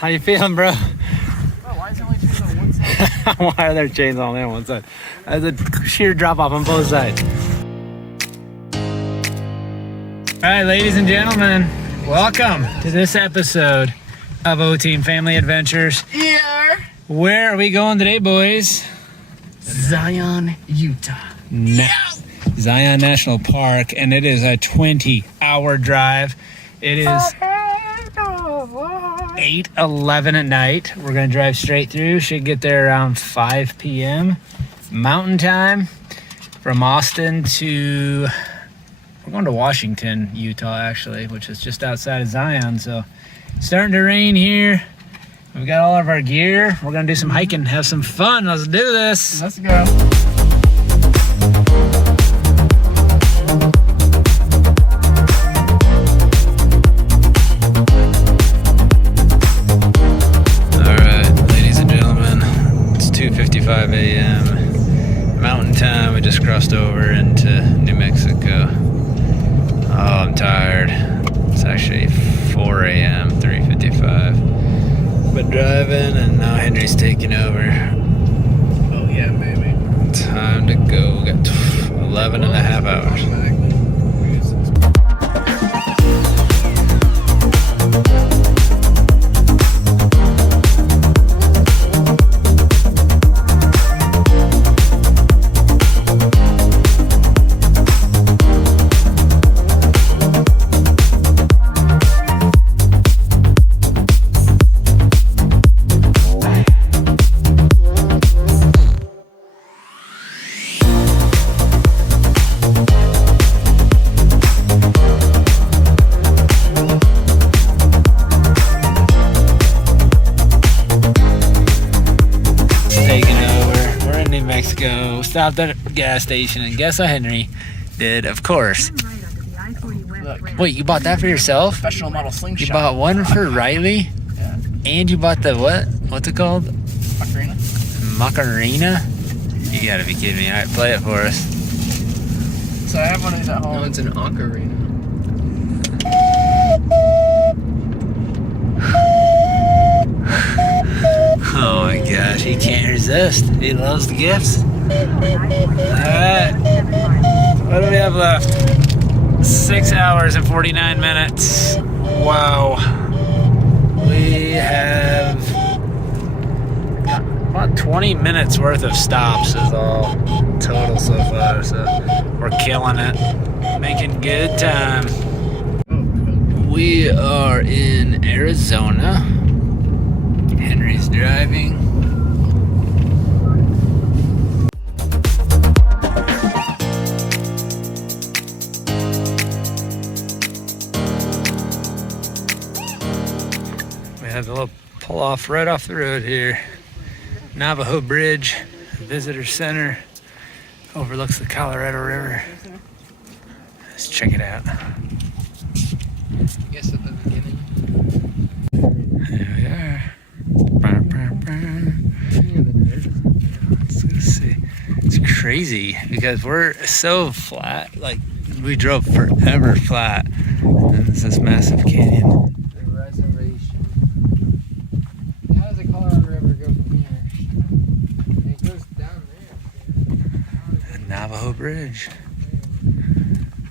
How you feeling, bro? Oh, why is there only chains on one side? Why are there chains only on one side? There's a sheer drop off on both sides. All right, ladies and gentlemen, welcome to this episode of OTeam Family Adventures. Yeah. Where are we going today, boys? Zion, Utah. Zion National Park, and it is a 20-hour drive. It is 8:11 at night. We're gonna drive straight through. Should get there around 5 p.m. Mountain Time. From Austin to, we're going to Washington, Utah, actually, which is just outside of Zion. So, starting to rain here. We've got all of our gear. We're gonna do some hiking, have some fun. Let's do this. Let's go. All right, ladies and gentlemen, it's 2:55 a.m. Mountain Time. We just crossed over into New Mexico. Oh, I'm tired. It's actually 4 a.m., 3:55. Been driving, and now Henry's taking over. Oh, yeah, baby. Time to go. We got 11 and a half hours. Mexico, stopped at a gas station, and guess what Henry did? Of course. Look. Wait, you bought that for yourself? Professional model slingshot. You bought one for Riley? Yeah. And you bought the what? What's it called? Macarena. Macarena? You gotta be kidding me. Alright, play it for us. So I have one of these at home. No, it's an ocarina. Oh my gosh, he can't resist. He loves the gifts. Alright. What do we have left? 6 hours and 49 minutes. Wow. We have about 20 minutes worth of stops is all total so far. So we're killing it. Making good time. We are in Arizona. Henry's driving. We have a little pull off right off the road here. Navajo Bridge, Visitor Center, overlooks the Colorado River. Let's check it out. I guess at the beginning. There we are. Let's see. It's crazy because we're so flat. Like, we drove forever flat. And it's this massive canyon. The reservation. How does the Colorado River go from here? It goes down there. The Navajo Bridge.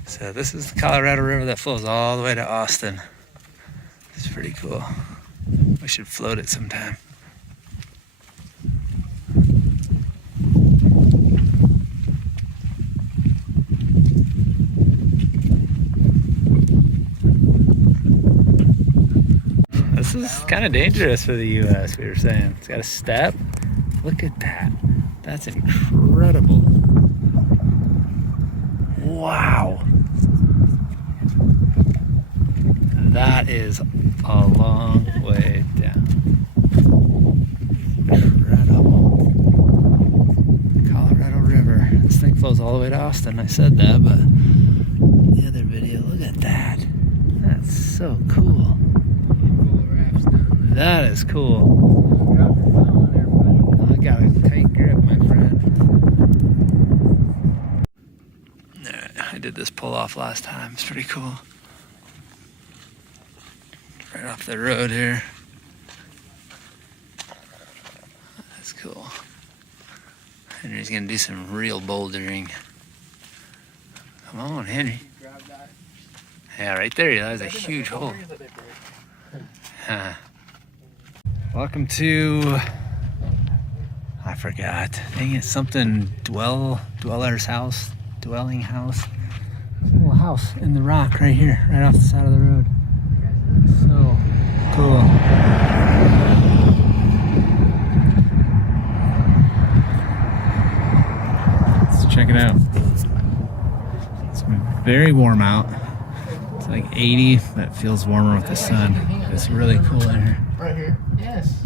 So this is the Colorado River that flows all the way to Austin. It's pretty cool. We should float it sometime. This is kind of dangerous for the U.S., we were saying. It's got a step. Look at that. That's incredible. Wow. That is a long way down. Incredible. Colorado River. This thing flows all the way to Austin. I said that, but the other video, look at that. That's so cool. That is cool. I got a tight grip, my friend. I did this pull off last time. It's pretty cool. Right off the road here. Henry's gonna do some real bouldering. Come on, Henry. Grab that. Yeah, right there. That was a huge hole. Huh. Welcome to, I forgot. Dang it, something dwelling house. It's a little house in the rock right here, right off the side of the road. So cool. Let's check it out. It's very warm out. It's like 80, but it feels warmer with the sun. It's really cool in here. Right here. Yes.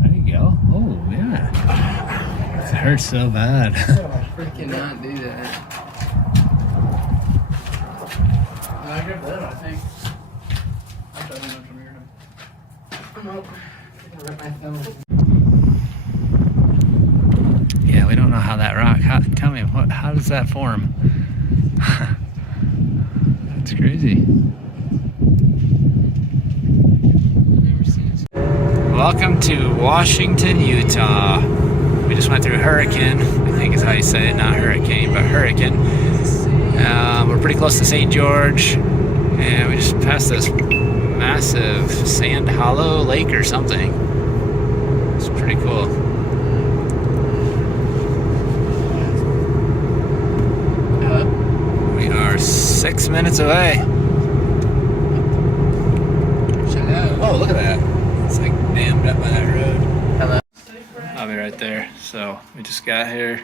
There you go. Oh, yeah. It hurts so bad. Freaking not do that. I grabbed that, I think. I thought I went from here. Nope. I'm gonna rip my thumb. Yeah, we don't know how that rock. Tell me, how does that form? That's crazy. Never seen it. Welcome to Washington, Utah. We just went through Hurricane, I think is how you say it, not hurricane, but Hurricane. We're pretty close to St. George, and we just passed this massive sand hollow lake or something. It's pretty cool. We are 6 minutes away. Oh, look at that. It's like dammed up by that road. Hello. I'll be right there. So we just got here.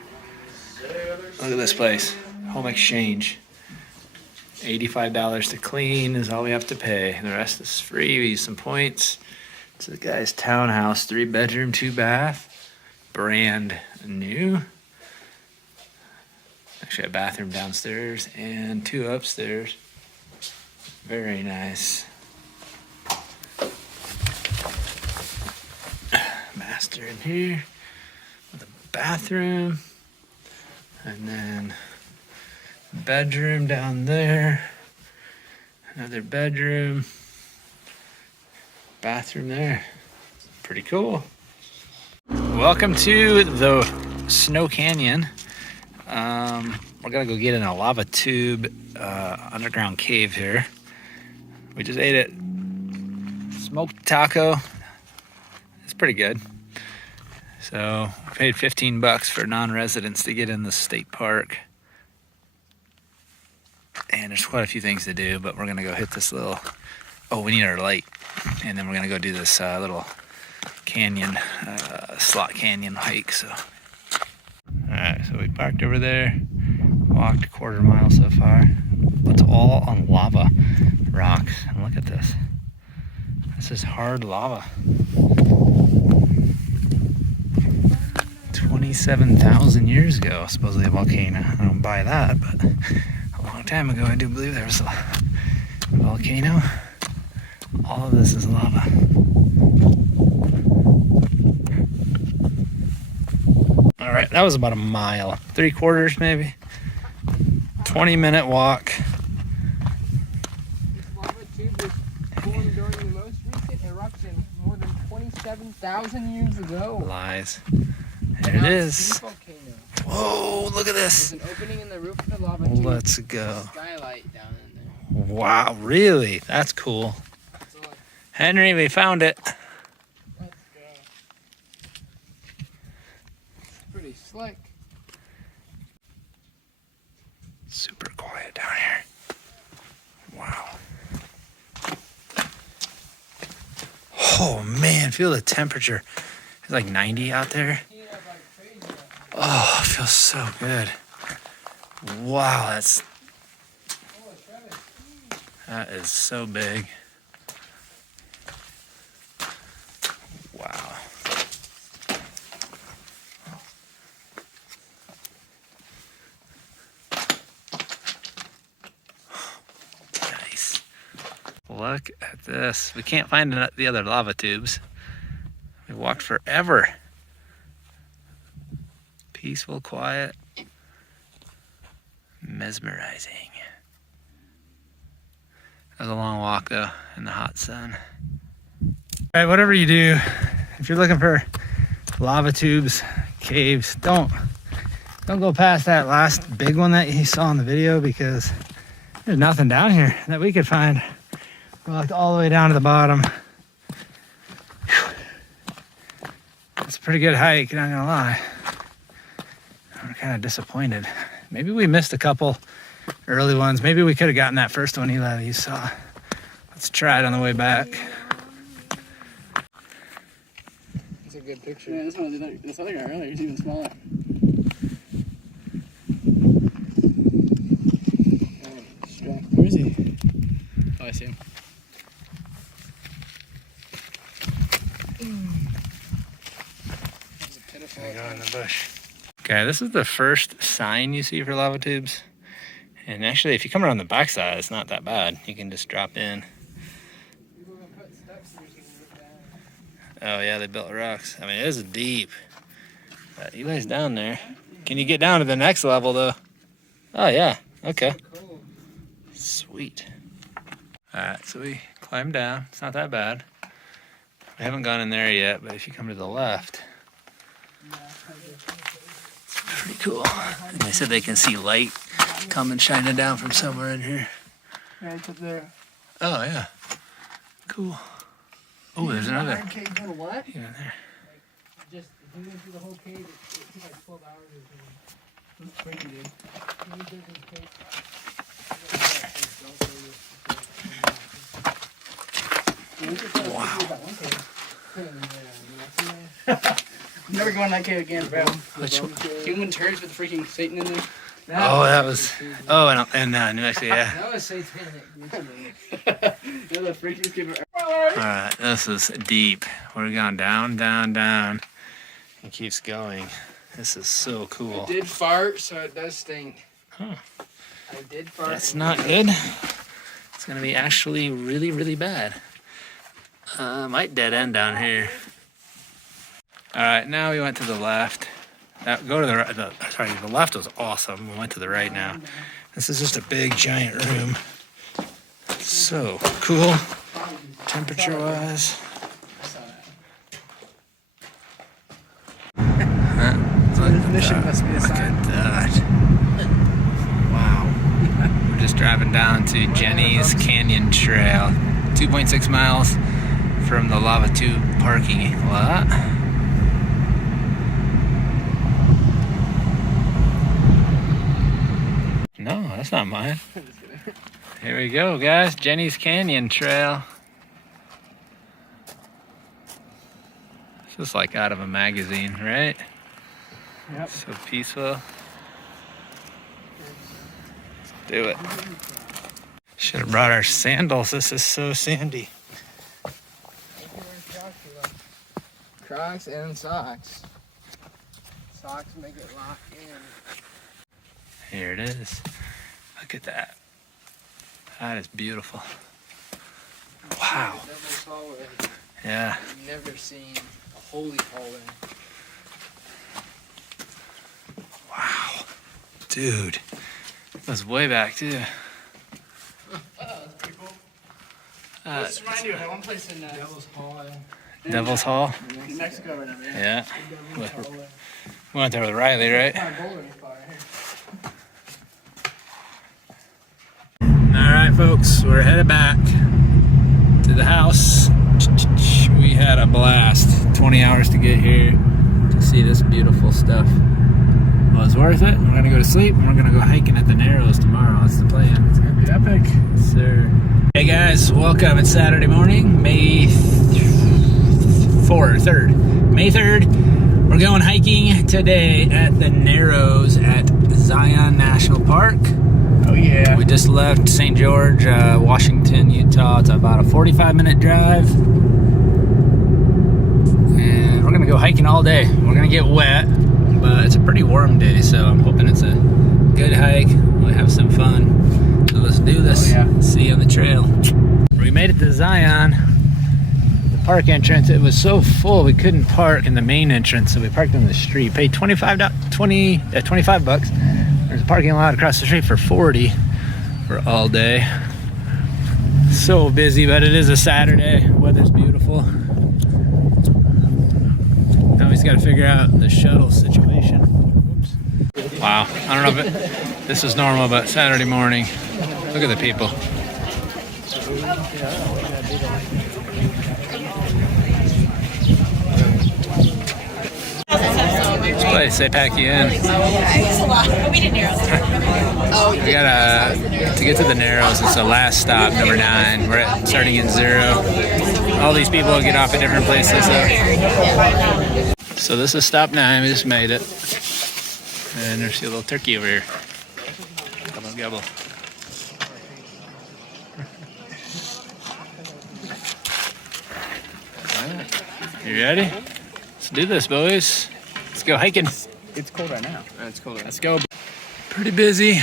Look at this place. Home exchange. $85 to clean is all we have to pay. The rest is free. We use some points. It's the guy's townhouse, 3-bedroom, 2-bath. Brand new. Actually a bathroom downstairs and 2 upstairs. Very nice. Master in here with a bathroom, and then bedroom down there, another bedroom, bathroom there. Pretty cool. Welcome to the Snow Canyon. We're gonna go get in a lava tube underground cave here. We just ate it. Smoked taco. It's pretty good. So we paid $15 for non-residents to get in the state park. And there's quite a few things to do, but we're gonna go hit this little, oh, we need our light. And then we're gonna go do this little canyon, slot canyon hike, so. All right, so we parked over there, walked a quarter mile so far. It's all on lava rocks, and look at this. This is hard lava. 27,000 years ago, supposedly a volcano. I don't buy that, but a long time ago I do believe there was a volcano. All of this is lava. All right, that was about a mile, 3/4 maybe. 20-minute walk. This lava tube was formed during the most recent eruption more than 27,000 years ago. Lies. There it is. Volcano. Whoa, look at There's this. an opening in the roof of the lava tube. Let's go. Skylight down in there. Wow, really? That's cool. So, Henry, we found it. let's go. It's pretty slick. Super quiet down here. Wow. Oh man, feel the temperature. It's like 90 out there. Oh, it feels so good. Wow, that is so big. Wow. Nice. Look at this. We can't find the other lava tubes. We walked forever. Peaceful, quiet, mesmerizing. That was a long walk though, in the hot sun. All right, whatever you do, if you're looking for lava tubes, caves. Don't go past that last big one that you saw in the video, because there's nothing down here that we could find. We walked all the way down to the bottom. Whew. It's a pretty good hike, not gonna lie. I'm kind of disappointed. Maybe we missed a couple early ones. Maybe we could have gotten that first one, Eli, that you saw. Let's try it on the way back. It's a good picture. Yeah, this other guy earlier is even smaller. Where is he? Oh, I see him. There we go in the bush. Okay, this is the first sign you see for lava tubes. And actually, if you come around the backside, it's not that bad. You can just drop in. Oh yeah, they built rocks. I mean, it is deep. But Eli's down there. Can you get down to the next level though? Oh yeah, okay. Sweet. All right, so we climbed down. It's not that bad. We haven't gone in there yet, but if you come to the left, it's pretty cool. And they said they can see light coming shining down from somewhere in here. Yeah, it's up there. Oh yeah, cool. Oh, there's another. Cave going to what? Yeah, there. Just if we went through the whole cave, it took like 12 hours or something. That's freaky, dude. Can we do this cave? Wow. Never go in that cave again, bro. Which one? Human turds with freaking Satan in them. Oh, that was. Oh, and New Mexico, yeah. That was satanic. They're the freakiest cave ever. All right, this is deep. We're going down, down, down. It keeps going. This is so cool. I did fart, so it does stink. Huh. I did fart. That's not good. It's gonna be actually really, really bad. Might dead end down here. All right, now we went to the left. Go to the right. The left was awesome. We went to the right now. This is just a big, giant room. So cool, temperature-wise. This mission must be a Look sign. at that. Wow. We're just driving down to Jenny's Canyon Trail. 2.6 miles from the lava tube parking lot. No, that's not mine. Here we go, guys. Jenny's Canyon Trail. This is like out of a magazine, right? Yep. So peaceful. Let's do it. Should have brought our sandals. This is so sandy. Crocs and socks. Socks make it lock in. Here it is. Look at that. That is beautiful. Wow. Devil's hallway. Yeah. I've never seen a holy hallway. Wow. Dude. That was way back too. Oh, that's pretty cool. Uh, Let's remind you of that one place in Devil's hallway. Devil's Hall. New Mexico right now, man. Yeah. Devil's hallway. We went there with Riley, right? Kind of bouldering spot right here. All right, folks, we're headed back to the house. We had a blast. 20 hours to get here to see this beautiful stuff. Well, it's worth it. We're gonna go to sleep and we're gonna go hiking at the Narrows tomorrow. That's the plan. It's gonna be epic. Yes, sir. Hey guys, welcome. It's Saturday morning, May 3rd. May 3rd. We're going hiking today at the Narrows at Zion National Park. Oh yeah. We just left St. George, Washington, Utah. It's about a 45-minute drive. And we're gonna go hiking all day. We're gonna get wet, but it's a pretty warm day, so I'm hoping it's a good hike. We'll have some fun. So let's do this. Oh, yeah. See you on the trail. We made it to Zion. The park entrance, it was so full we couldn't park in the main entrance, so we parked in the street. Paid $25. There's a parking lot across the street for $40 for all day. So busy, but it is a Saturday. Weather's beautiful. Now he's got got to figure out the shuttle situation. Oops. Wow, I don't know if this is normal, but Saturday morning, look at the people. This place, they pack you in. We gotta, to get to the Narrows, it's the last stop, number 9. We're starting in 0. All these people will get off at different places. So this is stop 9, we just made it. And there's a little turkey over here. Gobble, gobble. Alright, you ready? Let's do this, boys. Let's go hiking. It's cold right now. It's cold. Let's go. Pretty busy.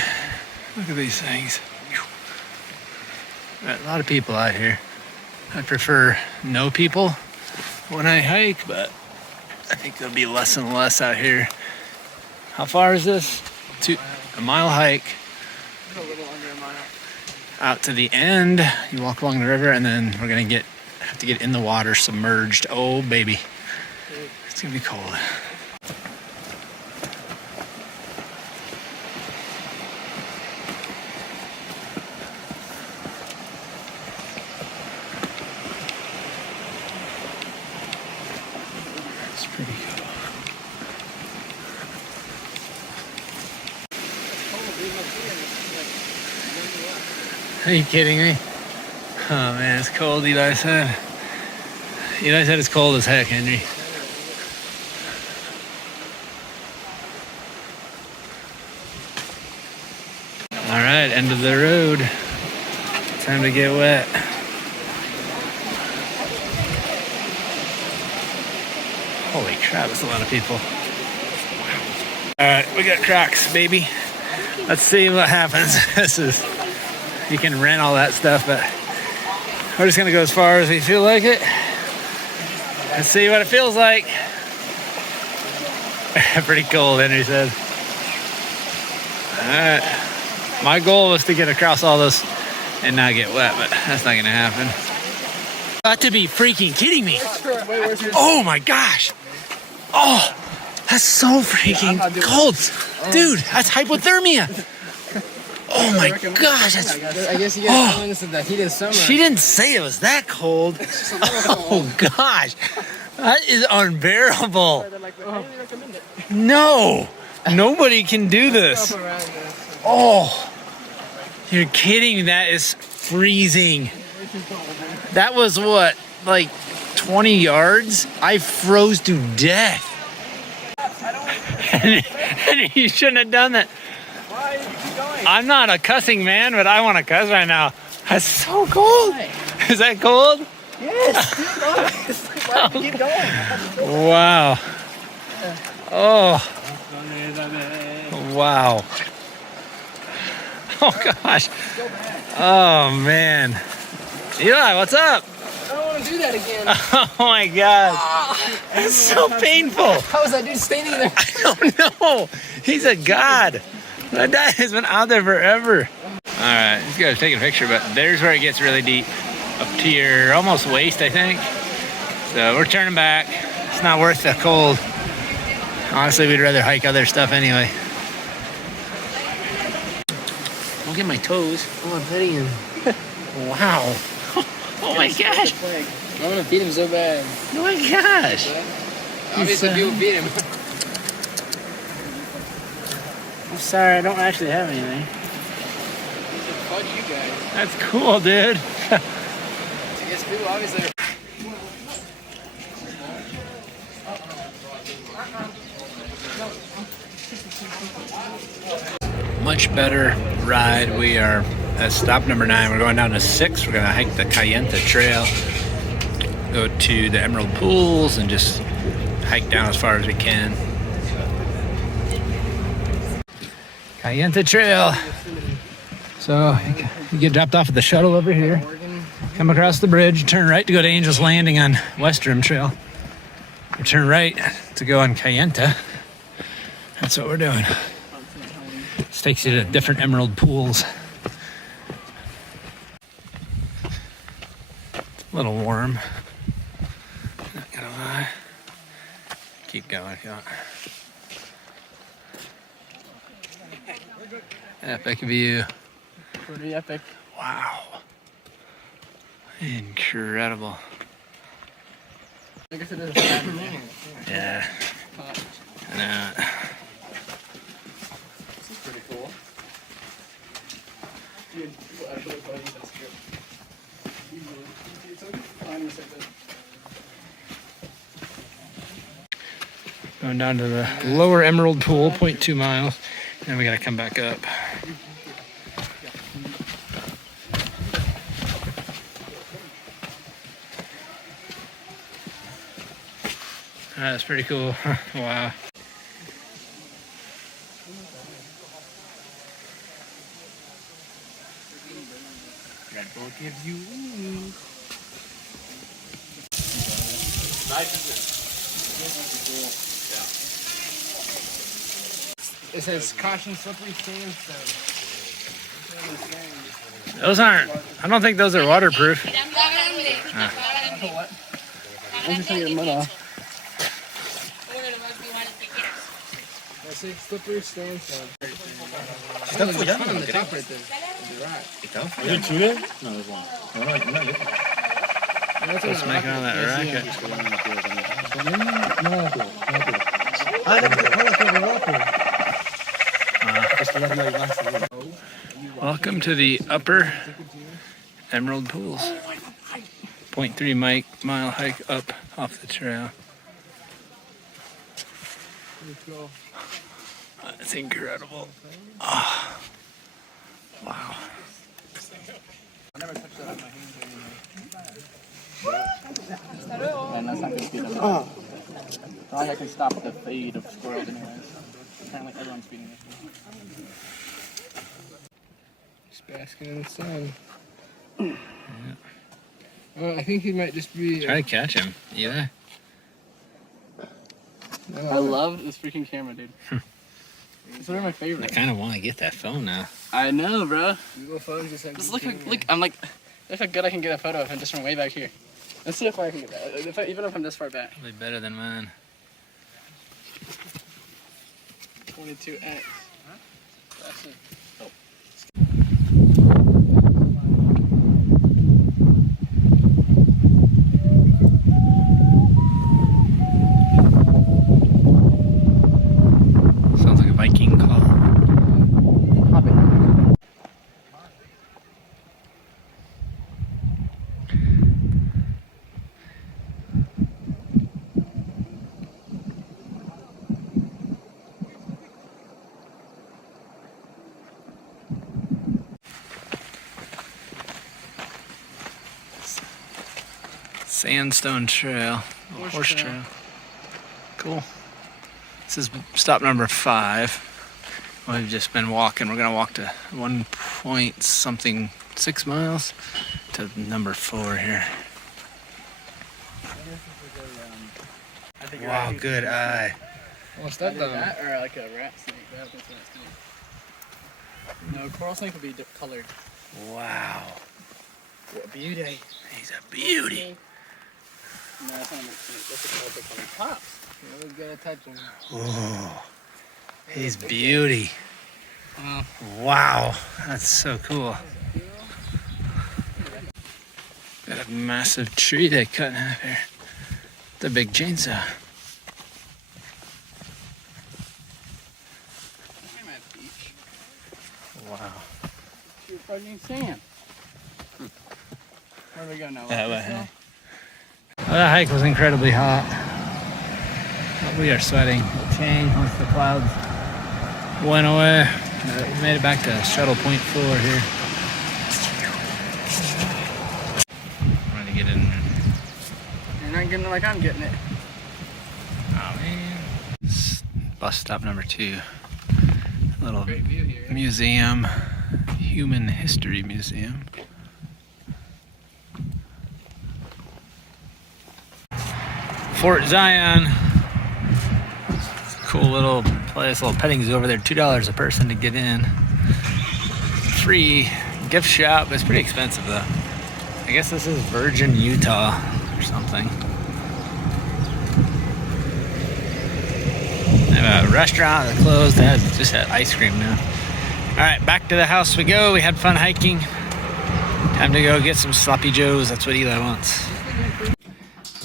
Look at these things. Got a lot of people out here. I prefer no people when I hike, but I think there'll be less and less out here. How far is this? A mile hike. A little under a mile. Out to the end, you walk along the river, and then we're gonna have to get in the water, submerged. Oh baby, it's gonna be cold. It's pretty cool. Are you kidding me? Oh man, it's cold, Eli said. Eli said it's cold as heck, Henry. Alright, end of the road. Time to get wet. Holy crap, it's a lot of people. Alright, we got Crocs, baby. Let's see what happens. You can rent all that stuff, but we're just gonna go as far as we feel like it. Let's see what it feels like. Pretty cold, Henry said. Alright. My goal was to get across all this and not get wet, but that's not gonna happen. Got to be freaking kidding me. Oh my gosh. Oh, that's so freaking cold. Dude, that's hypothermia. Oh my gosh, that's... I guess you guys telling us in the heat of summer. She didn't say it was that cold. Oh gosh, that is unbearable. No, nobody can do this. Oh, you're kidding, that is freezing. That was what, like 20 yards? I froze to death. And you shouldn't have done that. Why? You keep going. I'm not a cussing man, but I want to cuss right now. That's so cold. Is that cold? Yes, dude. Why do you keep going? Wow. Oh. Wow. Oh gosh. Oh man. Eli, what's up? I don't want to do that again. Oh my god. That's so painful. How was that dude standing there? I don't know. He's a god. That guy has been out there forever. Alright, these guys are taking a picture, but there's where it gets really deep. Up to your almost waist, I think. So we're turning back. It's not worth the cold. Honestly, we'd rather hike other stuff anyway. Don't get my toes. Oh, I'm petting him. Wow. Oh my gosh. I'm gonna beat him so bad. Oh my gosh. Obviously, people beat him. I'm sorry, I don't actually have anything. Fudge you guys. That's cool, dude. I guess people obviously. Much better ride. We are at stop number 9. We're going down to 6. We're gonna hike the Cayenta Trail, go to the Emerald Pools, and just hike down as far as we can. Cayenta Trail. So you get dropped off at the shuttle over here, come across the bridge, turn right to go to Angel's Landing on West Rim Trail, or turn right to go on Cayenta. That's what we're doing. This takes you to different emerald pools. It's a little warm, not gonna lie. keep going if you want. Epic view. Pretty epic. Wow. Incredible. I guess it is. Yeah. I know. This is pretty cool. Dude, people actually play this good. It's like fine to say that. Going down to the lower Emerald Pool, 0.2 miles. Then we gotta come back up. That's pretty cool. Wow. Red Bull gives you. It says caution slippery sandstone. Those aren't, I don't think those are waterproof. I'm just taking the mud off. I say slippery sandstone. ¿Están follando? On the top right there. ¿Están follando? ¿Es Chile? No, there's one. No, What's making all that racket? Welcome to the upper Emerald Pools. 0.3 mile hike up off the trail. That's incredible. Oh. Wow. I never touched that on my hands anymore. And that's not gonna feed them. Oh. I can stop the fade of squirrels anyways. Apparently everyone's feeding this one. Just basking in the sun. I think he might just be. Try to catch him. Yeah. I love this freaking camera, dude. It's one of my favorites. I kind of want to get that phone now. I know, bro. Google phones just have. Just look, I'm like, look how good I can get a photo of him just from way back here. Let's see how far I can get that. Even if I'm this far back. Probably better than mine. 22x. Huh? That's it. Oh. Sounds like a Viking call. Hop it. Sandstone Trail. Horse trail. Cool. This is stop number 5. We've just been walking. We're gonna walk to 1.6 miles to number 4 here. Wow, good eye. What's that done? That or like a rat snake. That's what it's doing. No, coral snake would be colored. Wow. What a beauty. He's a beauty. No, that's not a snake. That's a colored pops. We gotta touch him. Oh, he's beauty. Wow. Wow, that's so cool. Got a massive tree they cut in half here. The big chainsaw. I'm at the beach. Wow. You're fucking sand. Where do we go now? Well, that hike was incredibly hot. But we are sweating. It changed once the clouds went away. We made it back to shuttle point 4 here. Trying to get in there. You're not getting it like I'm getting it. Oh man. Bus stop number 2. Little Great view here. museum. Human History Museum. Fort Zion. It's a cool little place, little petting zoo over there. $2 a person to get in. Free gift shop. It's pretty expensive though. I guess this is Virgin, Utah or something. restaurant that closed that just had ice cream now. All right, back to the house we go. We had fun hiking. Time to go get some sloppy joes. That's what Eli wants.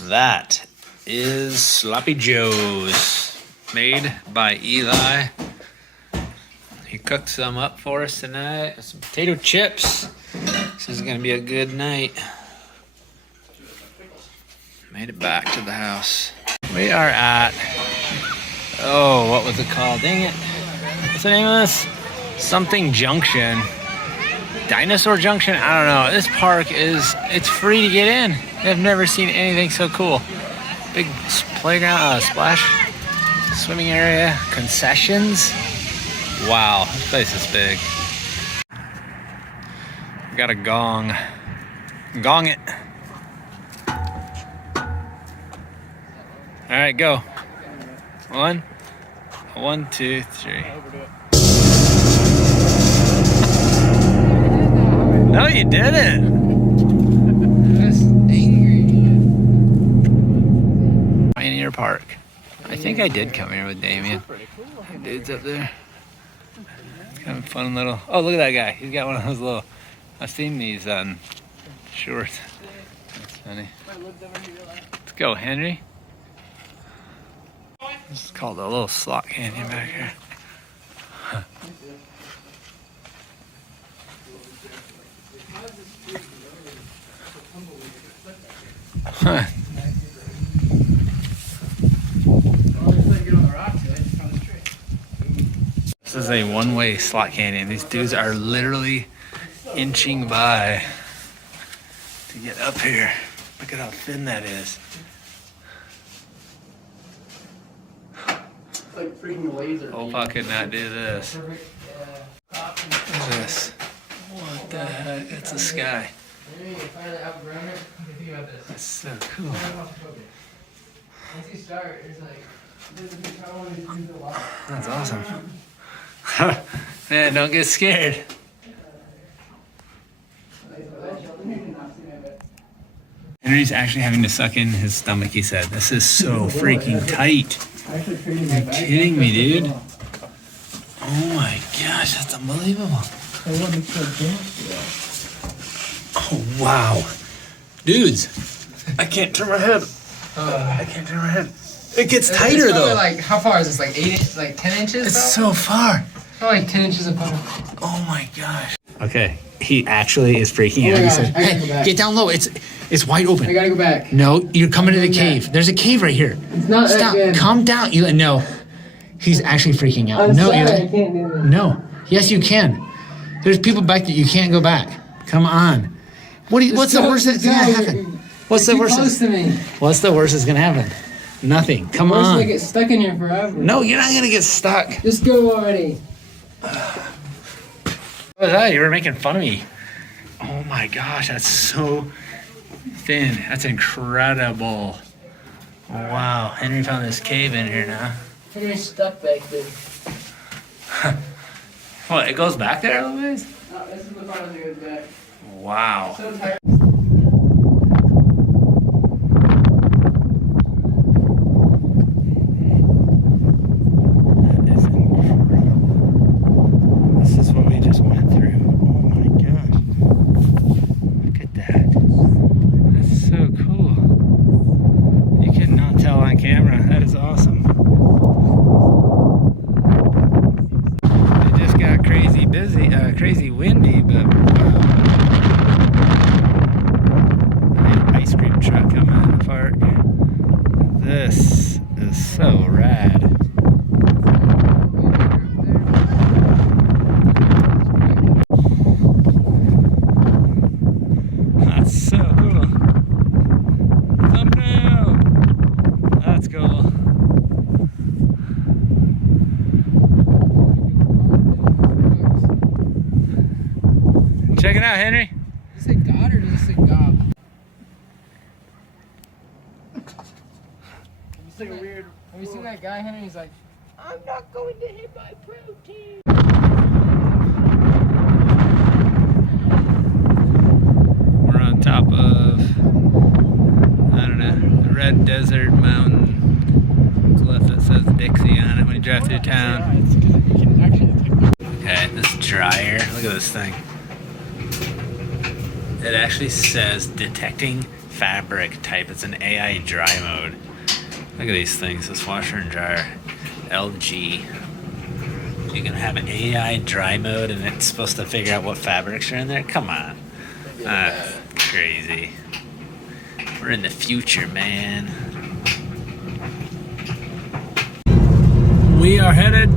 That is sloppy joes made by Eli. He cooked some up for us tonight. Some potato chips. This is gonna be a good night. Made it back to the house. We are at, oh, what was it called? Dang it. What's the name of this? Something Junction. Dinosaur Junction? I don't know. This park is, it's free to get in. I've never seen anything so cool. Big playground, splash, swimming area, concessions. Wow, this place is big. We got a gong. Gong it. All right, go. 1, 2, 3. No, you didn't. That's angry. Pioneer Park. I think I did come here with Damien. Dude's up there. It's kind of a fun little. Oh, look at that guy. He's got one of those little. I've seen these on shorts. That's funny. Let's go, Henry. This is called a little slot canyon back here. Huh. This is a one-way slot canyon. These dudes are literally inching by to get up here. Look at how thin that is. It's like freaking laser. Opa could not do this. What is this? What the heck? It's the sky. That's so cool. Once you start, it's like, That's awesome. Man, don't get scared. Henry's actually having to suck in his stomach, he said. This is so freaking tight. Are you kidding me, dude? Oh my gosh, that's unbelievable. Oh, wow. Dudes, I can't turn my head. I can't turn my head. It gets tighter, it's though. Like, how far is this? Like 8 inches? Like 10 inches? It's so far. Probably like 10 inches apart. Oh my gosh. Okay, he actually is freaking out. He gosh, said, I gotta go back. get down low. It's wide open. I gotta go back. No, you're coming to the cave. There's a cave right here. It's not that Stop. good. Calm down. Eli. No. He's actually freaking out. No, sorry, Eli. I can't do this. No. Yes, you can. There's people back there. You can't go back. Come on. What's the worst that's gonna happen? What's the worst? Close to me. What's the worst that's gonna happen? Nothing. Come Worse, I on. get stuck in here forever. No, you're not gonna get stuck. Just go already. What was that? You were making fun of me. Oh my gosh, that's so thin. That's incredible. Wow, Henry found this cave in here now. Henry's stuck back there. What, it goes back there a little ways? No, this is the part that goes back. Wow. So tired. That is incredible. This is what we just went through. Oh my gosh. Look at that. That's so cool. You cannot tell on camera. That is awesome. It just got crazy busy, crazy windy, but wow. Ice cream truck coming in the park. This is so rad. That's so cool. Thumbnail! That's cool. Check it out, Henry. Does it say God or does it say Gob? It's like a weird. Have you seen that guy, Henry? He's like, I'm not going to hit my protein. We're on top of, I don't know, the Red Desert Mountain cliff. says Dixie on it when you drive through town. Yeah, it's good. You can actually take Okay, this dryer, look at this thing. It actually says detecting fabric type. It's an AI dry mode. Look at these things, this washer and dryer. LG. You can have an AI dry mode and it's supposed to figure out what fabrics are in there? Come on. That's crazy. We're in the future, man. We are headed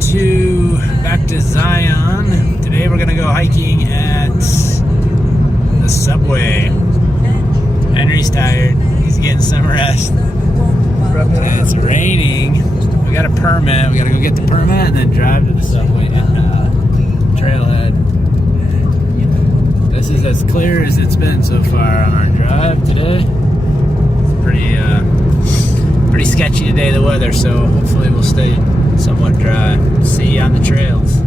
back to Zion. Today we're gonna go hiking at the subway. Henry's tired. He's getting some rest. It's raining. We got a permit. We gotta go get the permit and then drive to the subway and trailhead. This is as clear as it's been so far on our drive today. It's pretty sketchy today, the weather, so hopefully we'll stay somewhat dry. See you on the trails.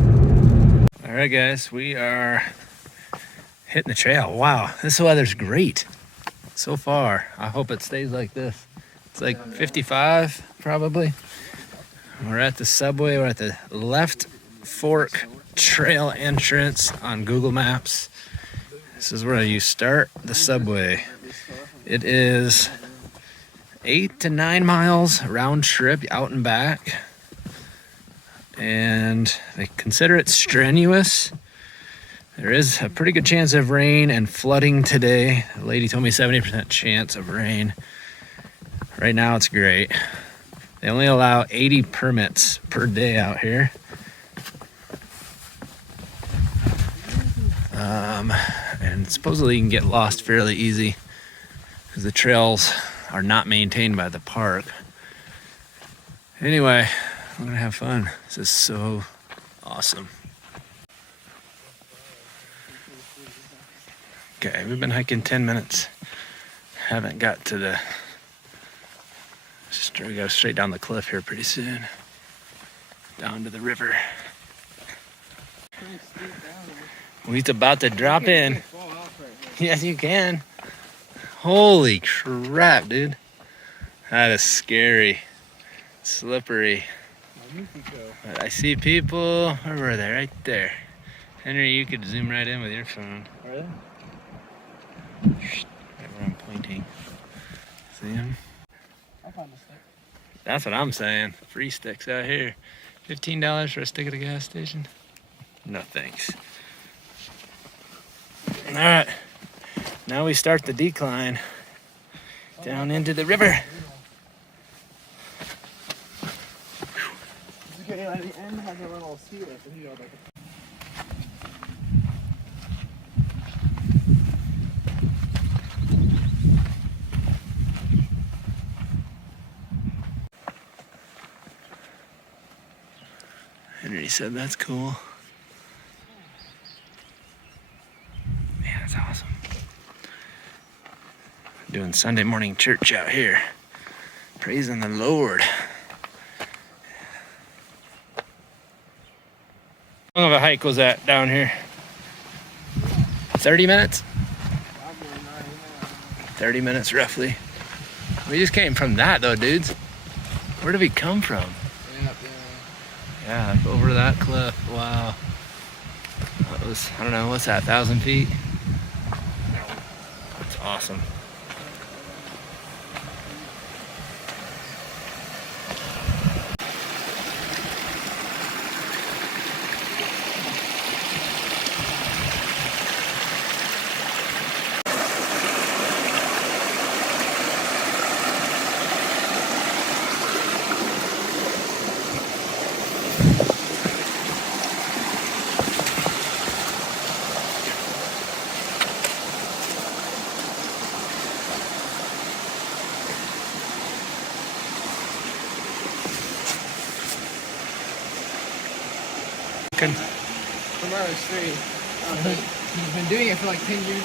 All right, guys, we are hitting the trail. Wow, this weather's great so far. I hope it stays like this. It's like 55 probably. We're at the subway. We're at the Left Fork Trail entrance on Google Maps. This is where you start the subway. It is 8 to 9 miles round trip out and back. And they consider it strenuous. There is a pretty good chance of rain and flooding today. The lady told me 70% chance of rain. Right now it's great. They only allow 80 permits per day out here. And supposedly you can get lost fairly easy because the trails are not maintained by the park. Anyway, we're gonna have fun. This is so awesome. Okay, we've been hiking 10 minutes. Haven't got to the... We go straight down the cliff here pretty soon. Down to the river. We's about to drop in. Yes, you can. Holy crap, dude. That is scary. Slippery. But I see people. Where were they? Right there. Henry, you could zoom right in with your phone. Are they? Right where I'm pointing. See him? I'll find a stick. That's what I'm saying. Free sticks out here. $15 for a stick at a gas station? No thanks. All right. Now we start the decline down into the river. It's okay, at the end has a little ski lift. Henry said that's cool. Man, that's awesome. Doing Sunday morning church out here. Praising the Lord. How long of a hike was that down here? 30 minutes? 30 minutes roughly. We just came from that though, dudes. Where did we come from? Yeah, like over that cliff. Wow. That was, I don't know, what's that, 1,000 feet? That's awesome. From where I was straight. He's been doing it for like 10 years.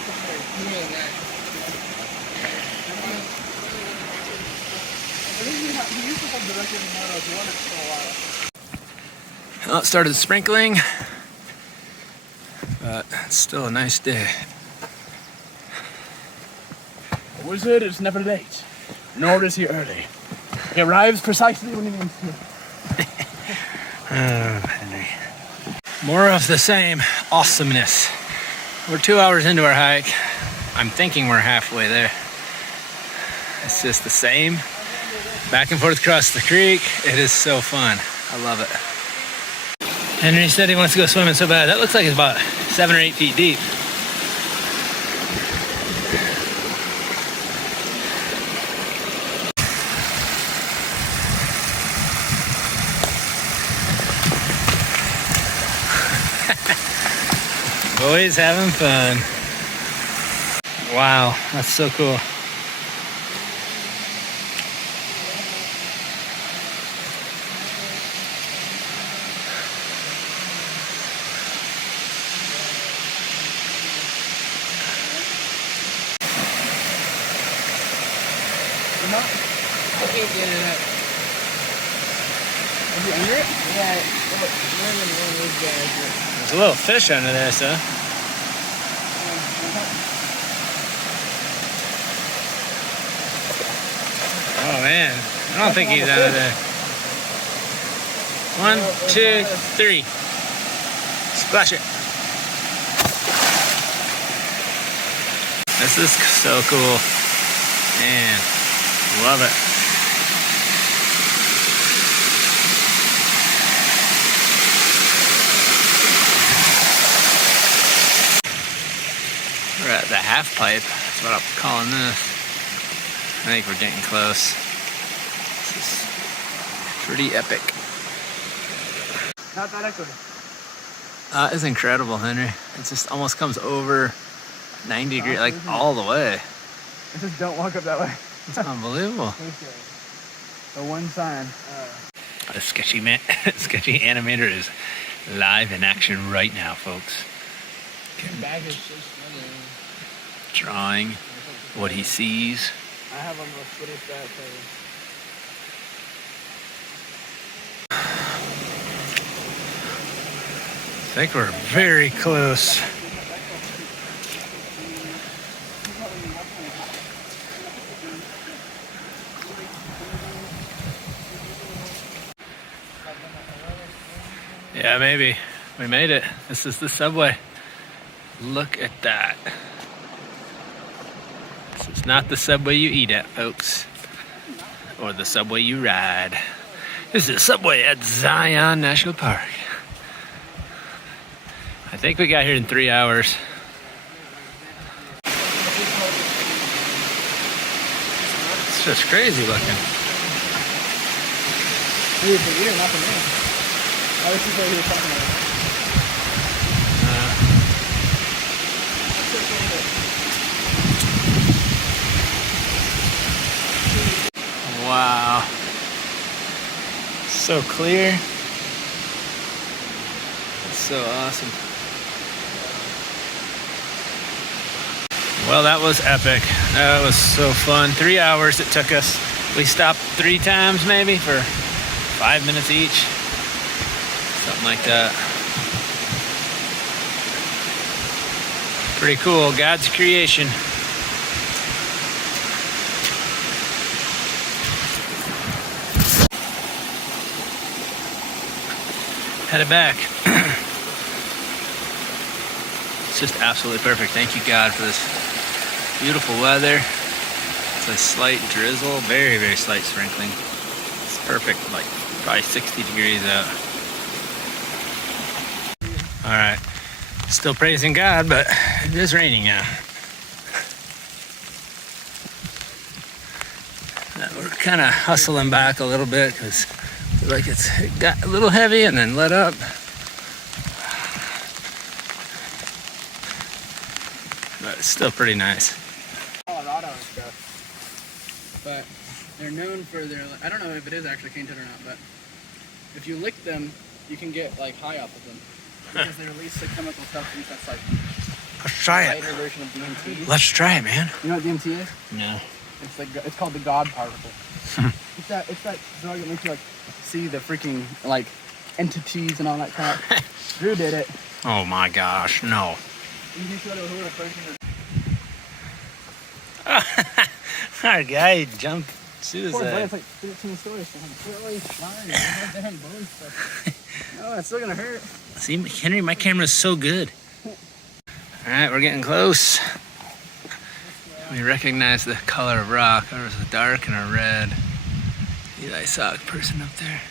He used to have the record in Moto. He won it for a while. Well, it started sprinkling, but it's still a nice day. A wizard is never late, nor is he early. He arrives precisely when he needs to. Henry. More of the same awesomeness. We're 2 hours into our hike. I'm thinking we're halfway there. It's just the same. Back and forth across the creek. It is so fun. I love it. Henry said he wants to go swimming so bad. That looks like it's about 7 or 8 feet deep. Boys having fun. Wow, that's so cool. I can't get it up. Is he under it? Yeah, more than one of those guys. There's a little fish under there, so. Oh man, I don't think he's under there. 1, 2, 3. Splash it. This is so cool. Man, love it. We're at the half pipe. That's what I'm calling this. I think we're getting close. This is pretty epic. Not that echoey. It's incredible, Henry. It just almost comes over 90 degrees, like all the way. I just don't walk up that way. It's unbelievable. The one sign. The sketchy animator is live in action right now, folks. The bag is so smelly. Drawing what he sees. I have a most Twitter stat I think we're very close. Yeah, maybe. We made it. This is the subway. Look at that. This is not the subway you eat at, folks. Or the subway you ride. This is the subway at Zion National Park. I think we got here in 3 hours. It's just crazy looking. Dude, but you didn't knock him in. I was just what he was talking about. Wow. So clear. It's so awesome. Well, that was epic. That was so fun. 3 hours it took us. We stopped 3 times maybe for 5 minutes each. Something like that. Pretty cool. God's creation. Headed back. It's just absolutely perfect. Thank you, God, for this beautiful weather. It's a slight drizzle, very, very slight sprinkling. It's perfect, like probably 60 degrees out. All right, still praising God, but it is raining now. We're kind of hustling back a little bit because like it got a little heavy and then let up. But it's still pretty nice. Colorado and stuff. But they're known for their, I don't know if it is actually cane toad or not, but if you lick them, you can get like high off of them. Because they release a chemical substance that's like Let's try a it. lighter version of DMT. Let's try it, man. You know what DMT is? No. It's called the God particle. it's that drug that makes you like see the freaking like entities and all that crap. Drew did it. Oh my gosh, no. Our guy jumped Poor bud's like 13 stories. Really fine. Damn bone stuff. No, it's still gonna hurt. See, Henry, my camera's so good. All right, we're getting close. We recognize the color of rock. There's a dark and a red. Eli saw a person up there.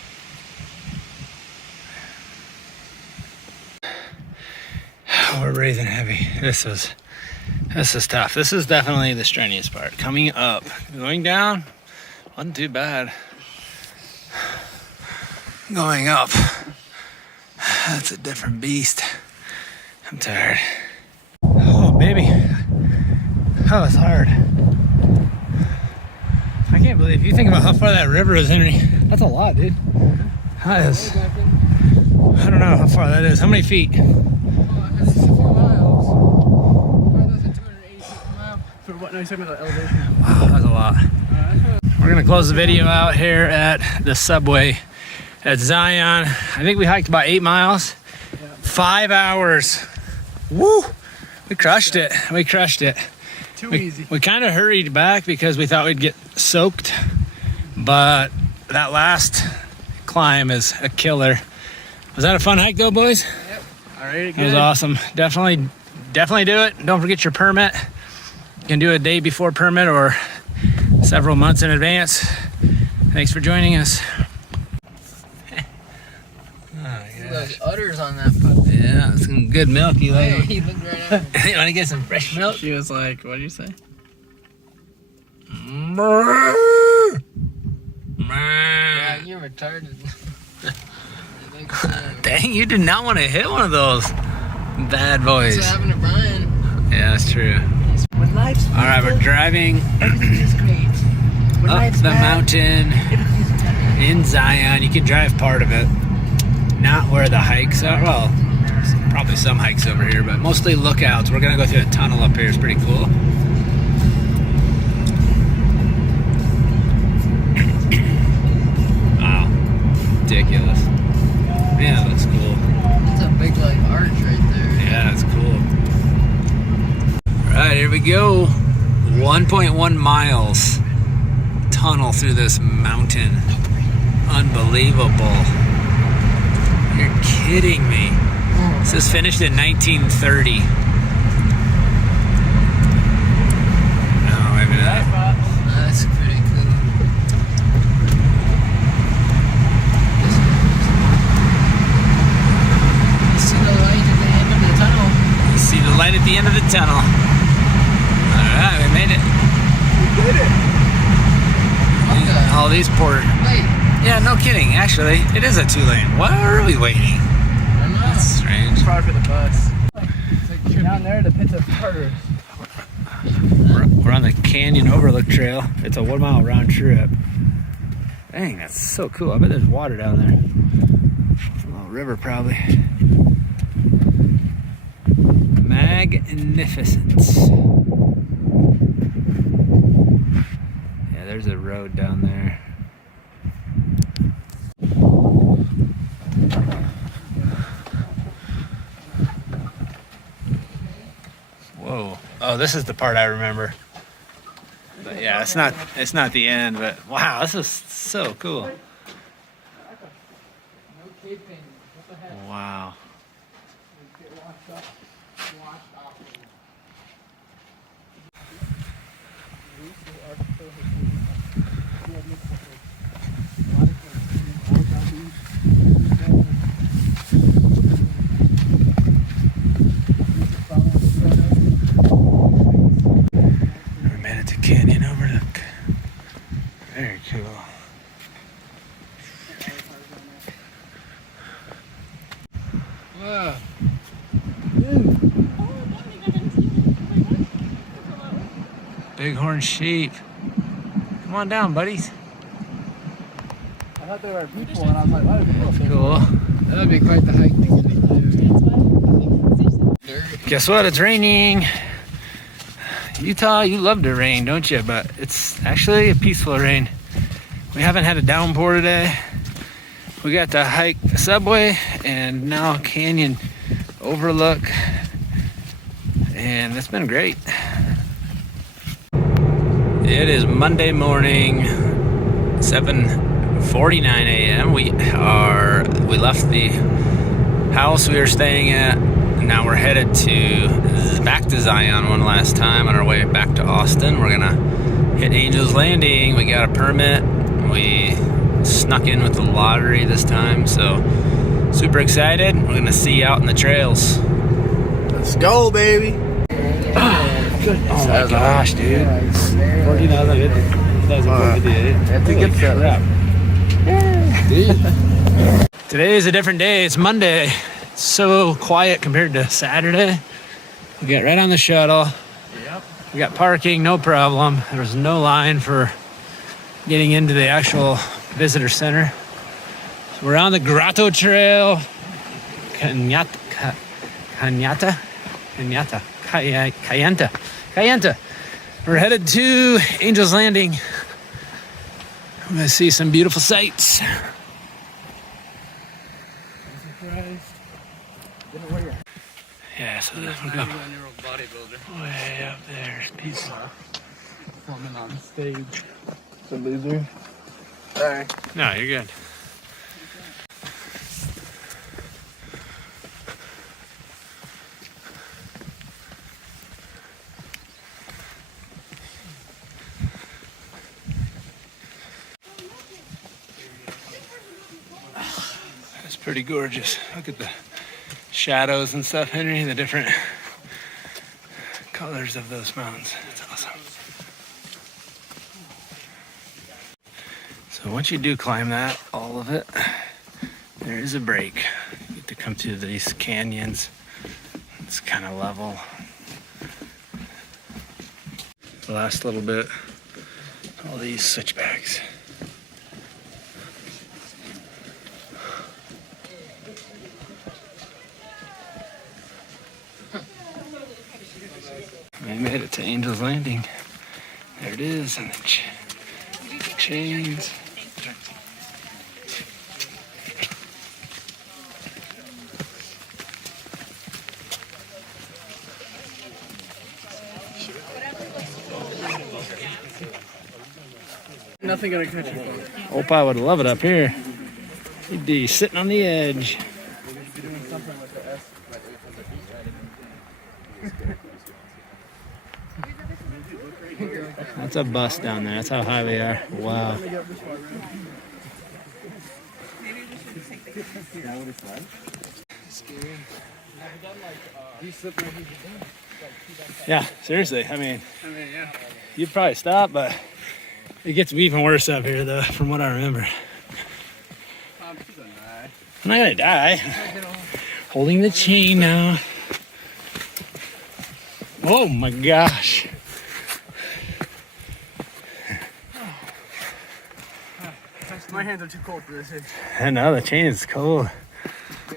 We're breathing heavy. This is tough. This is definitely the strenuous part. Coming up, going down, wasn't too bad. Going up, that's a different beast. I'm tired. Oh, baby. Oh, it's hard. I can't believe you think about how far that river is, Henry. That's a lot, dude. That is. I don't know how far that is. How many feet? It's 4 miles. That's a 280 mile. For what? No, you're talking about the elevation. Wow, that's a lot. We're gonna close the video out here at the subway at Zion. I think we hiked about 8 miles. 5 hours. Woo! We crushed it. We crushed it. Too easy. We kind of hurried back because we thought we'd get soaked, but that last climb is a killer. Was that a fun hike though, boys? Yep. All right, It was awesome. Definitely do it. Don't forget your permit. You can do it a day before permit or several months in advance. Thanks for joining us. Those udders on that puppy. Yeah, some good milk, Eli. Yeah, he looked right at me. You want to get some fresh milk? She was like, what did you say? Yeah, you're retarded. Dang, you did not want to hit one of those bad boys. That's what happened to Brian. Yeah, that's true. When life's All right, we're driving everything is great. When up life's the bad, mountain everything's better. in Zion. You can drive part of it, not where the hikes are. Well, probably some hikes over here, but mostly lookouts. We're gonna go through a tunnel up here. It's pretty cool. Wow, ridiculous. Man, that looks cool. It's a big like arch right there. Yeah, it's cool. All right, here we go. 1.1 miles tunnel through this mountain. Unbelievable. You're kidding me. This was finished in 1930. Oh, maybe that. That's pretty cool. You see the light at the end of the tunnel? You see the light at the end of the tunnel. All right, we made it. We did it. All these poor. Wait, Yeah, no kidding. Actually, it is a 2-lane. Why are we waiting? I don't know. That's strange. Probably for the bus. It's like down there, the pits of harder. We're on the Canyon Overlook Trail. It's a 1 mile round trip. Dang, that's so cool. I bet there's water down there. A little river, probably. Magnificent. Yeah, there's a road down there. Whoa. Oh, this is the part I remember. But yeah, it's not the end, but wow, this is so cool. No cave painting. What the heck? Wow. Get washed up. Washed off. We made it to Canyon Overlook. Very cool. Whoa. Bighorn sheep. Come on down, buddies. I thought they were people, and I was like, why are people? Cool. That would be quite the hike to do. Guess what? It's raining. Utah, you love to rain, don't you? But it's actually a peaceful rain. We haven't had a downpour today. We got to hike the subway and now Canyon Overlook. And it's been great. It is Monday morning. 7:49 a.m. We left the house we were staying at, and now we're headed back to Zion one last time on our way back to Austin. We're gonna hit Angel's Landing. We got a permit. We snuck in with the lottery this time, so super excited. We're gonna see you out in the trails. Let's go, baby. Oh my gosh, dude. 14,000. Today is a different day. It's Monday. It's so quiet compared to Saturday. We got right on the shuttle. Yep. We got parking, no problem. There was no line for getting into the actual visitor center. So we're on the Grotto Trail. Kayenta. We're headed to Angel's Landing. I'm gonna see some beautiful sights. Yeah, so we're going way up there. Peace. Performing on stage. It's a loser. Sorry. No, you're good. It's pretty gorgeous. Look at the shadows and stuff, Henry, the different colors of those mountains. It's awesome. So once you do climb that, all of it, there is a break. You get to come to these canyons. It's kind of level. The last little bit, all these switchbacks. We made it to Angel's Landing. There it is, and the chains. Nothing gonna catch you. Opa would love it up here. He'd be sitting on the edge. That's a bus down there. That's how high we are. Wow. Yeah, seriously. I mean, Yeah. you'd probably stop, but it gets even worse up here, though, from what I remember. I'm not gonna die. Holding the chain now. Oh my gosh. My hands are too cold for this. I know, the chain is cold. Oh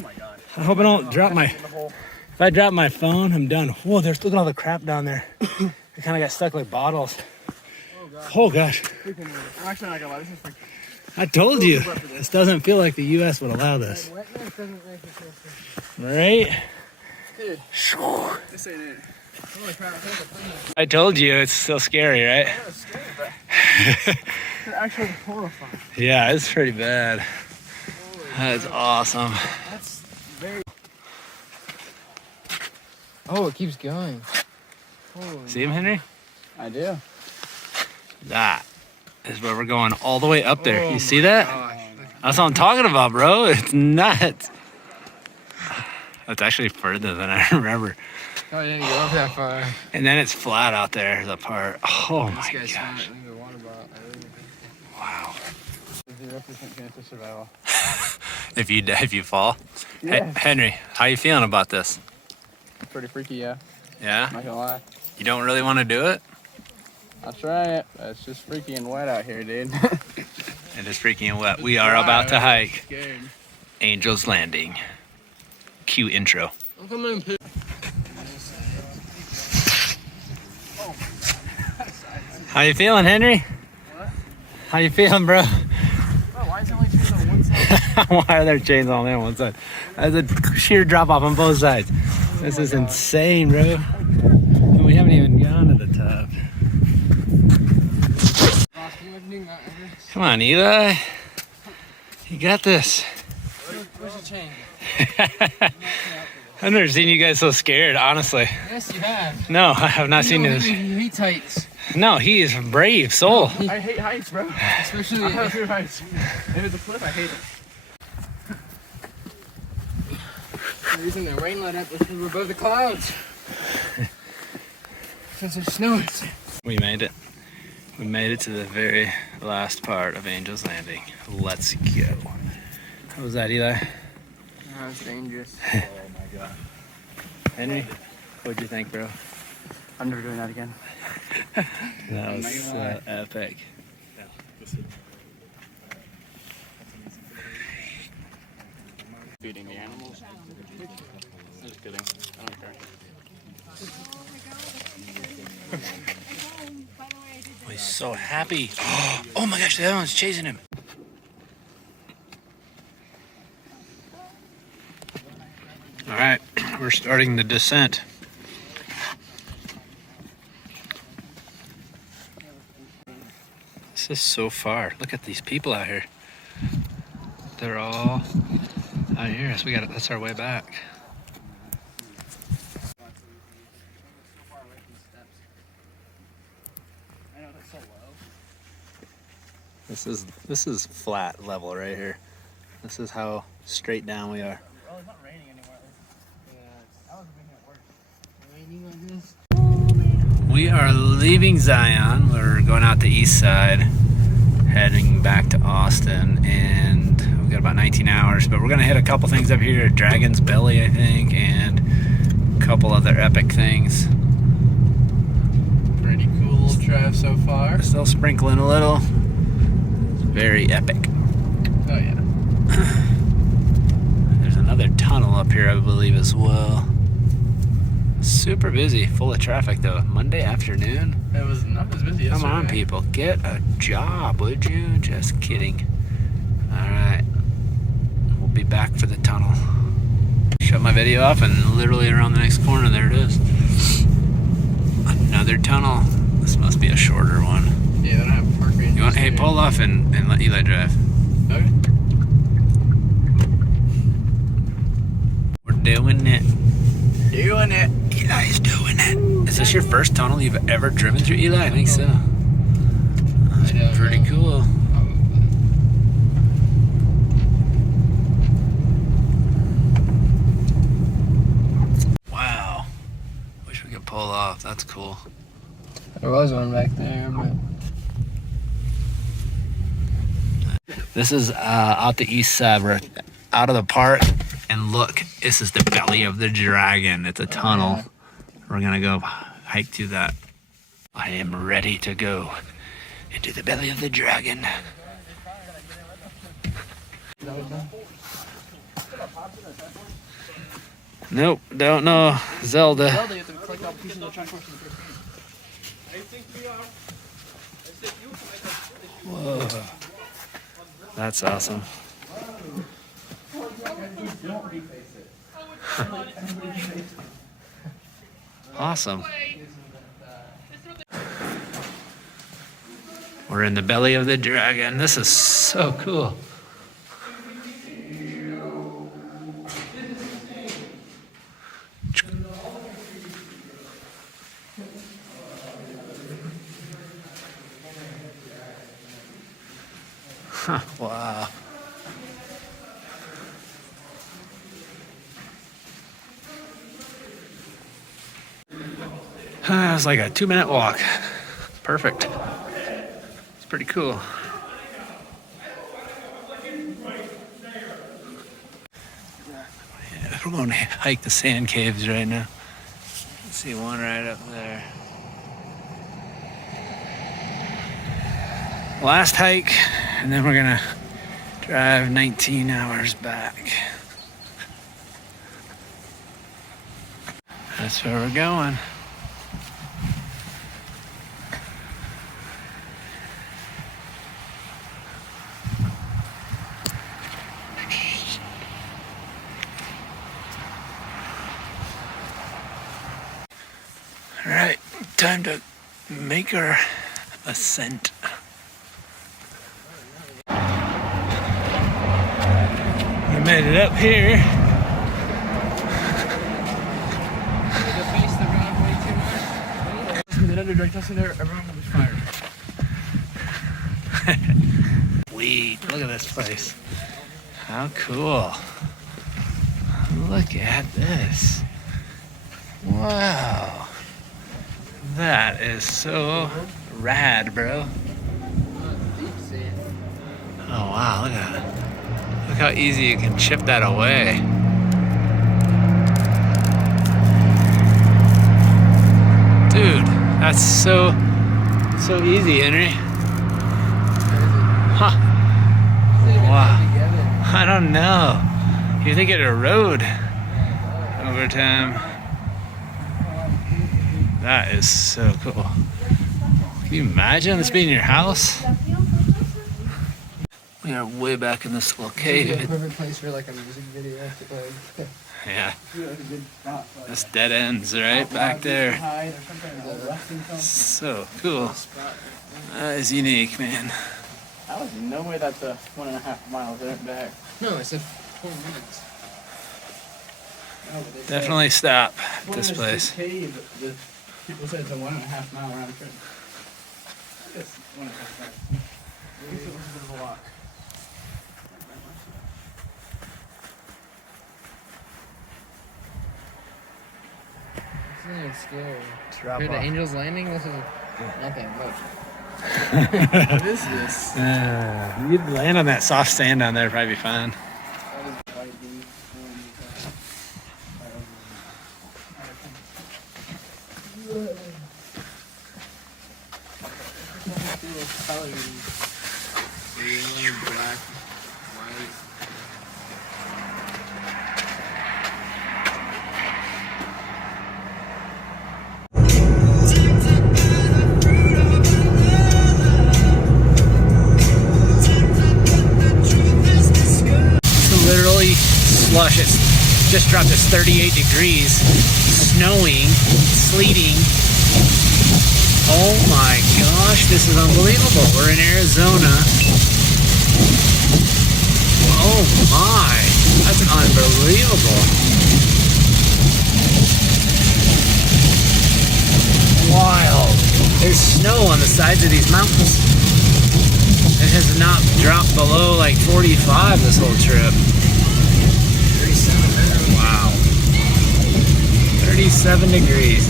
my god. I hope I don't drop my... If I drop my phone, I'm done. Whoa, look at all the crap down there. I kind of got stuck like bottles. Oh gosh. I'm actually not gonna lie, this is freaking... I told you, this doesn't feel like the U.S. would allow this. Right? Dude, this ain't it. Holy crap. I told you, it's so scary, right? That was scary, but it's actually horrifying. Yeah, it's pretty bad. That's awesome. That's very... Oh, it keeps going. Holy... See him, Henry? I do. That is where we're going all the way up there. You see that? That's what I'm talking about, bro. It's nuts. That's actually further than I remember. Oh, I didn't go up that far. And then it's flat out there, the part. Oh my gosh. Wow. 0% chance of survival. If you fall. Yeah. Hey, Henry, how you feeling about this? Pretty freaky, yeah. Yeah? Not gonna lie. You don't really want to do it? I'll try it, but it's just freaky and wet out here, dude. It is freaking and wet. We are about to hike Angel's Landing. Cue intro. I'm coming in. How you feeling, Henry? What? How you feeling, bro? Oh, why is it only chains on one side? Why are there chains on there on one side? That's a sheer drop off on both sides. This is insane, bro. And we haven't even gone to the top. doing Mount Everest. Come on, Eli. You got this. Where's the chain? I've never seen you guys so scared, honestly. Yes, you have. No, I have not seen this. He hates heights. No, he is a brave soul. I hate heights, bro. Especially I don't do heights. If it's a cliff, I hate it. the reason the rain let up is because we're above the clouds. Because there's snow. We made it. We made it to the very last part of Angel's Landing. Let's go. How was that, Eli? That was dangerous. Oh my god. Henry, what'd you think, bro? I'm never doing that again. That was so epic. Yeah, this is. Feeding the animals. I'm just kidding. I don't care. Oh, he's so happy. Oh my gosh, the other one's chasing him. All right, we're starting the descent. This is so far. Look at these people out here. They're all out here. So that's our way back. This is flat level right here. This is how straight down we are. Well, it's not raining anymore. I was making it worse. Raining like this. We are leaving Zion. We're going out the east side, heading back to Austin, and we've got about 19 hours, but we're gonna hit a couple things up here, Dragon's Belly, I think, and a couple other epic things. Pretty cool drive so far. Still sprinkling a little. It's very epic. Oh yeah. There's another tunnel up here, I believe, as well. Super busy, full of traffic though. Monday afternoon. It was not as busy yesterday. Come on, people, get a job, would you? Just kidding. All right, we'll be back for the tunnel. Shut my video off, and literally around the next corner, there it is. Another tunnel. This must be a shorter one. Yeah, they don't have park ranges. You want? Hey, pull off and let Eli drive. Okay. We're doing it. Doing it. Eli's doing it. Is this your first tunnel you've ever driven through, Eli? I think so. That's pretty cool. Wow. Wish we could pull off. That's cool. There was one back there, but This is out the east side. We're out of the park, and look, this is the belly of the dragon. It's a tunnel. We're gonna go hike through that. I am ready to go into the belly of the dragon. Nope, don't know. Zelda. Zelda, you have to collect all pieces of the transformation. Whoa. That's awesome. Awesome. We're in the belly of the dragon. This is so cool. Huh, wow. It was like a 2-minute walk. Perfect. It's pretty cool. Yeah, we're going to hike the sand caves right now. See one right up there. Last hike, and then we're gonna drive 19 hours back. That's where we're going. All right, time to make our ascent. headed up here. face the ground way too much. And then under drug testing there, everyone was fired. Sweet. Look at this place. How cool. Look at this. Wow. That is so rad, bro. Deep sea. Oh wow, look at that. Look how easy you can chip that away. Dude, that's so easy, Henry. Huh. Wow. I don't know. You think it erode over time. That is so cool. Can you imagine this being your house? We are way back in this little cave. Perfect place for like a music video. Yeah. This dead ends right back there. So cool. That is unique, man. I was no way that's 1.5 miles there and back. No, I said 4 minutes. Definitely stop at this place. Cave, people said it's a 1.5 mile round trip. I guess 1.5 miles. At least it was a bit of a walk. This isn't scary. Drop Here to off. Angel's Landing, this is nothing much. What is this? You'd land on that soft sand down there, probably be fine. That is white dude. Black, white. Literally slush. It's just dropped. It's 38 degrees, snowing, sleeting. Oh my gosh, this is unbelievable. We're in Arizona. Oh my, that's unbelievable. Wild. There's snow on the sides of these mountains. It has not dropped below like 45 this whole trip. 37. Wow. 37 degrees.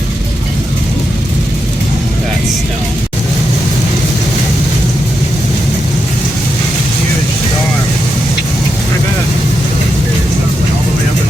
That's snow. Huge storm. I bet. All the way up in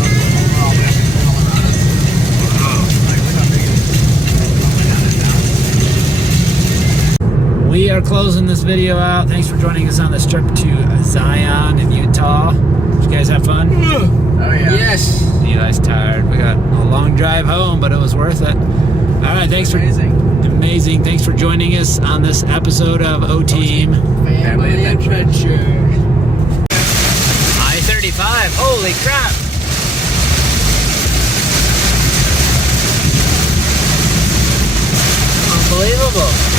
We are closing this video out. Thanks for joining us on this trip to Zion in Utah. Did you guys have fun? Oh yeah. Yes. Eli's tired. We got a long drive home, but it was worth it. All right, thanks for amazing. Thanks for joining us on this episode of OTeam Family Adventure. I-35. Holy crap! Unbelievable.